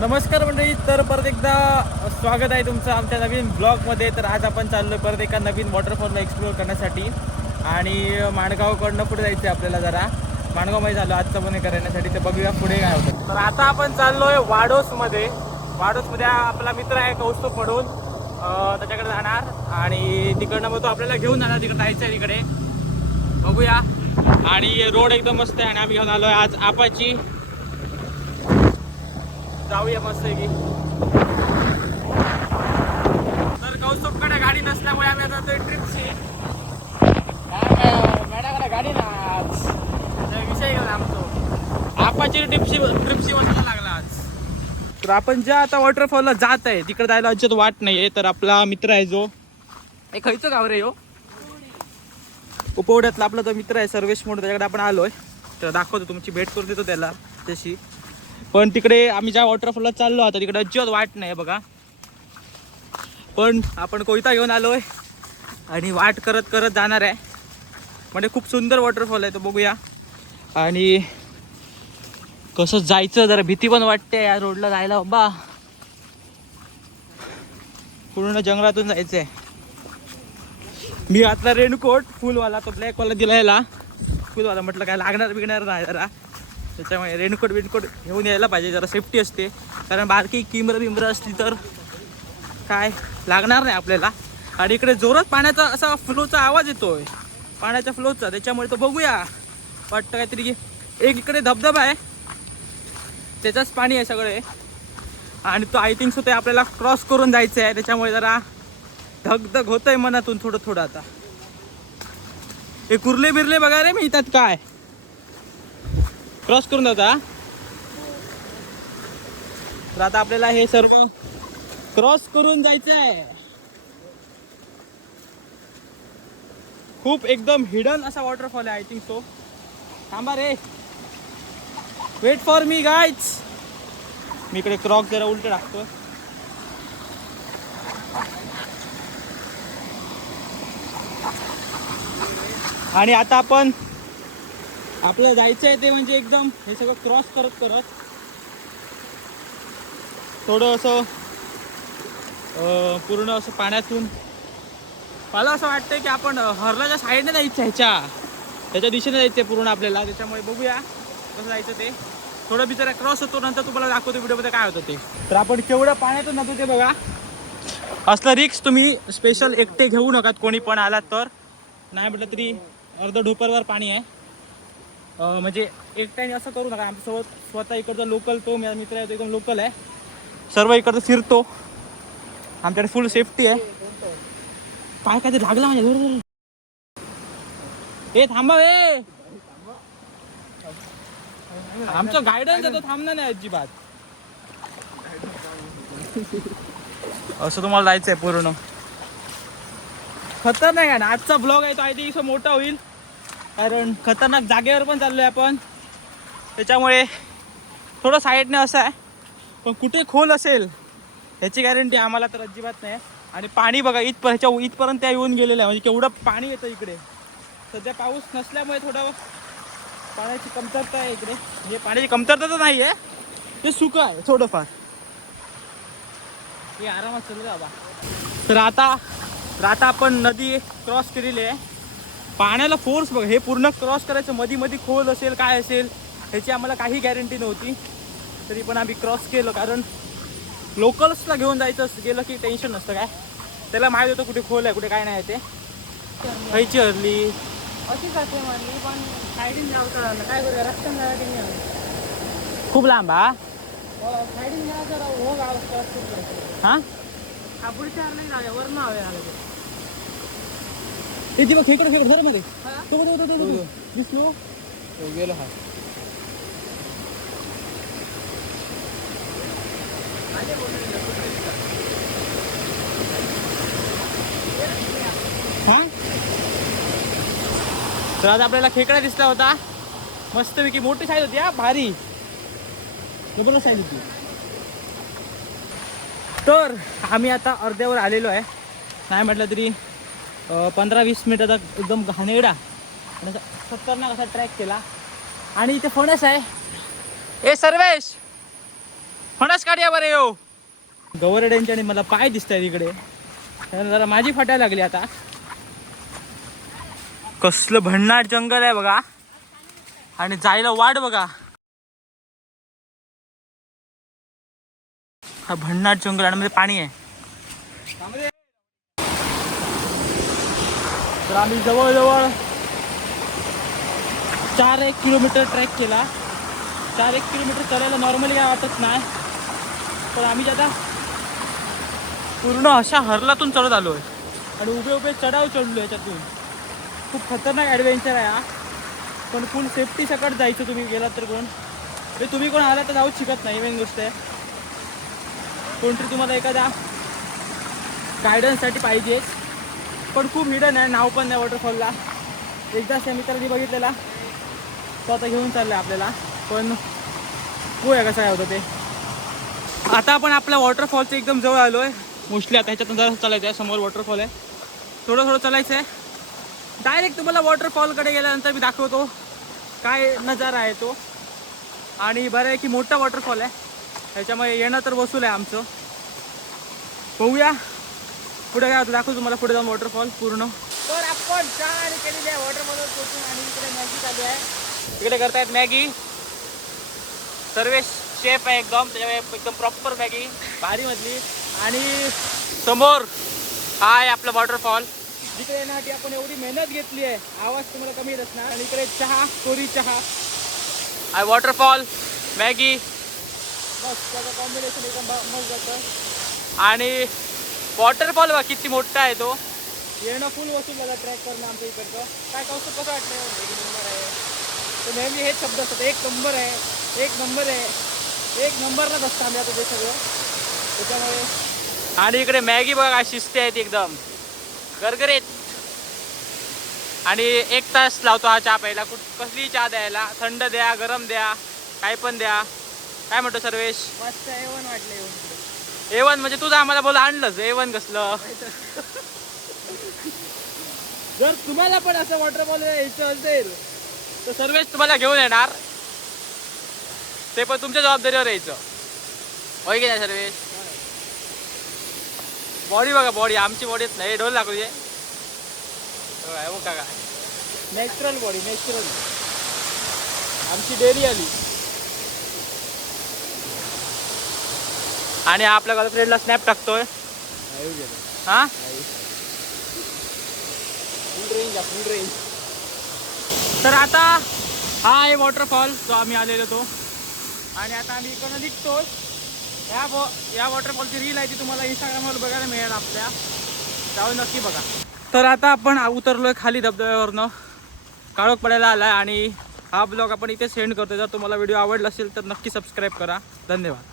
नमस्कार मंडळी. तर परत एकदा स्वागत आहे तुमचं आमच्या नवीन ब्लॉगमध्ये. तर आज आपण चाललो आहे परत एका नवीन वॉटरफॉलला एक्सप्लोअर करण्यासाठी आणि माणगावकडनं पुढे जायचं आहे आपल्याला. जरा माणगावमध्ये झालो आजचं पण हे करण्यासाठी. तर बघूया पुढे काय होतं. तर आता आपण चाललो आहे वाडोसमध्ये. वाडोसमध्ये आपला मित्र आहे कौस्तुभ म्हणून, त्याच्याकडे जाणार आणि तिकडनं मग तो आपल्याला घेऊन जाणार. तिकडे जायचं आहे तिकडे, बघूया. आणि रोड एकदम मस्त आहे आणि आम्ही घेऊन आलो आहे आज आपाची. जाऊया मस्त आहे की. तर कौस्तुभकडे गाडी नसल्यामुळे आम्ही आता जातोय ट्रिपची. मॅडमकडे गाडी ना आज विषय गेला आमचा. आपाची ट्रिपची बसायला लागला आज. तर आपण ज्या आता वॉटरफॉलला जात आहे तिकडे जायला अजिबात वाट नाही आहे. तर आपला मित्र आहे जो एक खयचं गाव रे हो, उपवड्यातला आपला जो मित्र आहे सर्वेश म्हणून, त्याच्याकडे आपण आलोय. तर दाखवतो, तुमची भेट करून देतो त्याला त्याशी. पण तिकडे आम्ही ज्या वॉटरफॉलला चाललो आता तिकडे अजिबात वाट नाही बघा. पण आपण कोयता घेऊन आलोय आणि वाट करत करत जाणार आहे. म्हणजे खूप सुंदर वॉटरफॉल आहे तो, बघूया. आणि कसं जायचं, जरा भीती पण वाटते या रोडला जायला बाबा. पूर्ण जंगलातून जायचं आहे. मी आता रेनकोट फुलवाला, तो ब्लॅकवाला दिला याला फुलवाला. म्हटलं काय लागणार बिगणार नाही जरा, त्याच्यामुळे रेनकोट घेऊन यायला पाहिजे, जरा सेफ्टी असते. कारण बारकी बिमरं असली तर काय लागणार नाही आपल्याला. आणि इकडे जोरात पाण्याचा असा फ्लोचा आवाज येतोय, पाण्याच्या फ्लोचा, त्याच्यामुळे तो बघूया. वाटतं काहीतरी एक इकडे धबधबा आहे, त्याचंच पाणी आहे सगळे. आणि तो आय थिंक सो ते आपल्याला क्रॉस करून जायचं आहे, त्याच्यामुळे जरा धगधग होतंय मनातून थोडं थोडं. आता हे कुर्ले बिरले बघा रे मी त्यात काय क्रॉस करून जाता. तर आता आपल्याला हे सर्व क्रॉस करून जायचं आहे. खूप एकदम हिडन असा वॉटरफॉल आहे आय थिंक सो. थांबा रे, वेट फॉर मी गाईज. मी इकडे क्रॉक जरा उलट टाकतो. आणि आता आपण आपल्याला जायचं आहे ते म्हणजे एकदम हे सगळं क्रॉस करत करत थोडं असं पूर्ण असं पाण्यातून. मला असं वाटतंय की आपण हरलाच्या साईडने जायचं, ह्याच्या दिशेने जायचं पूर्ण आपल्याला. त्याच्यामुळे बघूया कसं जायचं ते. थोडं बिचारा क्रॉस होतो, नंतर तुम्हाला दाखवतो व्हिडिओमध्ये काय होतं ते. तर आपण केवढं पाण्यातून जातो ते बघा. असलं रिक्स तुम्ही स्पेशल एकटे घेऊ नका, कोणी पण आलात तर. नाही म्हटलं तरी अर्ध ढोपरवर पाणी आहे. म्हणजे एकट्याने असं करू नका. आमच्यासोबत स्वतः इकडचा लोकल तो माझा मित्र आहे, तो एकदम लोकल आहे, सर्व इकडचं फिरतो. आमच्याकडे फुल सेफ्टी आहे. काय काय ते लागला म्हणजे जोर. ए थांबा, ए आमचं गायडन्स आहे तो थांबणार नाही अजिबात. असं तुम्हाला जायचं आहे पूर्ण. खतरनाक आहे ना आजचा ब्लॉग आहे तो, आय थिंक मोठा होईल. कारण खतरनाक जागेवर पण चाललोय आपण, त्याच्यामुळे थोडं साईडने असं आहे. पण कुठे खोल असेल ह्याची गॅरंटी आम्हाला तर अजिबात नाही. आणि पाणी बघा इथपर्यंत त्या येऊन गेलेलं आहे. म्हणजे केवढं पाणी येतं इकडे. सध्या पाऊस नसल्यामुळे थोडं पाण्याची कमतरता आहे इकडे. म्हणजे पाण्याची कमतरता तर नाही आहे, ते सुकं आहे थोडंफार. हे आरामात चालू बाबा. तर आता आपण नदी क्रॉस केलेली आहे. पाण्याला फोर्स बघा, हे पूर्ण क्रॉस करायचं. मध्ये खोल असेल काय असेल ह्याची आम्हाला काही गॅरंटी नव्हती, तरी पण आम्ही क्रॉस केलं. कारण लोकल्सला घेऊन जायचं गेलं की टेन्शन नसतं काय, त्याला माहीत होतं कुठे खोल आहे कुठे काय नाही. ते खायची हरली अशीच असते म्हणली, पण साईडीन जावं काय करूया, रस्त्याने खूप लांब. हा साईडीन गेला तर हो गाव हां पुढच्या नाही जाऊया, वरून हवे आलं ते बघ. खेकडो धर मध्ये दिसलो गेलो. हा हा तर आज आपल्याला खेकडा दिसला होता, मस्तपैकी मोठी साईज होती. हा भारी जबरदस्त साईज होती. तर आम्ही आता अर्ध्यावर आलेलो आहे. नाही म्हटलं तरी 15-20 मिनिटाचा एकदम घाणेरडा आणि खतरनाक असा ट्रॅक केला. आणि इथे फणस आहे. ए सर्वेश फणस काढूया बरे यो. गवरड्यांच्या आणि मला पाय दिसत आहे तिकडे, जरा माझी फटायला लागली आता. कसलं भन्नाट जंगल आहे बघा, आणि जायला वाट बघा. हा भन्नाट जंगल आणि मध्ये पाणी आहे. तर आम्ही जवळजवळ 4-1 किलोमीटर ट्रॅक केला. 4-1 किलोमीटर चालायला नॉर्मली काय वाटत नाही, पण आम्ही आता पूर्ण अशा हरलातून चढत आलो आहे आणि उभे उभे चढाव चढलो याच्यातून. खूप खतरनाक ॲडव्हेंचर आहे हा, पण फुल सेफ्टी सकट जायचं. तुम्ही गेलात तर तुम्ही कोण आला तर जाऊच शिकत नाही. मेन गोष्ट आहे कोणतरी तुम्हाला एखाद्या गायडन्ससाठी पाहिजे. पण खूप हिडन आहे, नाव पण नाही वॉटरफॉलला. एकदाच त्या मित्रांनी बघितलेला तो आता घेऊन चालला आपल्याला, पण बघूया कसं काय होतं ते. आता आपण आपल्या वॉटरफॉलच्या एकदम जवळ आलो आहे. मोस्टली आता ह्याच्यातून जरा चालायचं आहे. समोर वॉटरफॉल आहे, थोडं थोडं चालायचं आहे. डायरेक्ट तुम्हाला वॉटरफॉलकडे गेल्यानंतर मी दाखवतो काय नजारा आहे तो. आणि बरं आहे की मोठा वॉटरफॉल आहे, ह्याच्यामुळे येणं तर वसूल आहे आमचं. बघूया पुढे काय होतं, दाखवतो तुम्हाला पुढे जाऊन वॉटरफॉल पूर्ण. तर आपण चहा आणि केलेली आहे वॉटरफॉलवर पोचून, आणि इकडे मॅगी चालू आहे. इकडे करतायत मॅगी. सर्वेश शेफ आहे एकदम, त्याच्यामुळे एकदम प्रॉपर मॅगी भारी मधली. आणि समोर हा आहे आपला वॉटरफॉल. जिकडे येण्यासाठी आपण एवढी मेहनत घेतली आहे, आवाज तुम्हाला कमी येत असणार. आणि इकडे चहा, कोरी चहा, वॉटरफॉल, मॅगी, बस त्याचं कॉम्बिनेशन एकदम मस्त जातं. आणि वॉटरफॉल बघा किती मोठा आहे तो. येणं फुल वसूल झाला ट्रॅक करणं आमच्या इकडचं. काय कौतुक कसं वाटलं, एक नंबर आहे. तर नेहमी हेच शब्द असतात, एक नंबर आहे, एक नंबर आहे, एक नंबरलाच असतं आम्ही आता ते सगळं त्याच्यामुळे. आणि इकडे मॅगी बघा काय शिस्ते आहेत एकदम गरगरीत. आणि 1 तास लावतो हा चहा प्यायला. कसली चहा द्यायला, थंड द्या, गरम द्या, काय पण द्या. काय म्हणतो सर्वेश? मस्त A1 वाटलं. A1 म्हणजे तुझं आम्हाला बोला आणलंच, A1 कसलं. जर तुम्हाला पण असं वॉटरफॉल यायचं असेल तर सर्वेश तुम्हाला घेऊन येणार, ते पण तुमच्या जबाबदारीवर यायचं, होय की नाही सर्वेश? बॉडी बघा, बॉडी आमची बॉडीच नाही, ढोल लागू दे का काय. नॅचरल बॉडी, नॅचरल आमची डेअरी आली. आणि आपल्या गर्लफ्रेंडला स्नॅप टाकतोय हा. तर आता हा आहे वॉटरफॉल जो आम्ही आलेलो तो. आणि आता आम्ही इकडनं निघतो. या वॉटरफॉलची रील आहे ती तुम्हाला इंस्टाग्रामवर बघायला मिळेल आपल्या, जाऊन नक्की बघा. तर आता आपण उतरलोय खाली धबधब्यावरनं, काळोख पडायला आलाय. आणि हा ब्लॉग आपण इथे सेंड करतो. जर तुम्हाला व्हिडिओ आवडला असेल तर नक्की सबस्क्राईब करा. धन्यवाद.